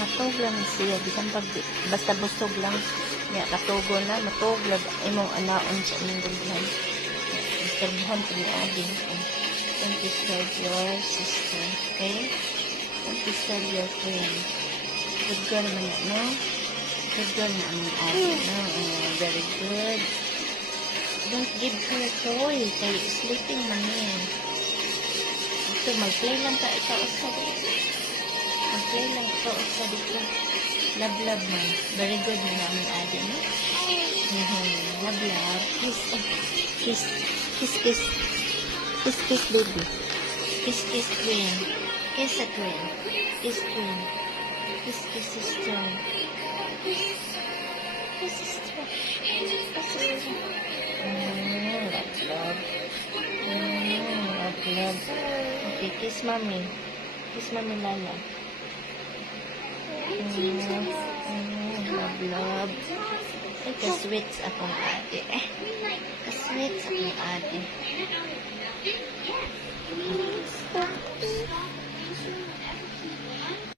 matog lang siya. Bisan pag basta busog lang. Nga katugo na, matog lang. Imong anaon sa inyong gulhan. Istorbuhan ko ni Adi. Don't disturb your sister. Okay? Don't disturb your friend. Good girl man na, no? Good girl na ang Adi, no? Very good. Don't give her toy. Kay sleeping man yan. Ito, mag-play lang ka ikaw sa dito. Mag-play lang ikaw sa dito. Love, love man. Very good na namin Adi, no? Love, love. Kiss, kiss, kiss, kiss. Kiss, kiss, baby. Kiss, kiss, twin. Kiss a twin. Kiss, twin. Kiss, kiss, sister. Kiss, sister. Kiss, love, love. Love, love. Okay, kiss mommy. Kiss mommy, Lala. Love, love. Ay, kasweets akong ate. Kasweets akong ate.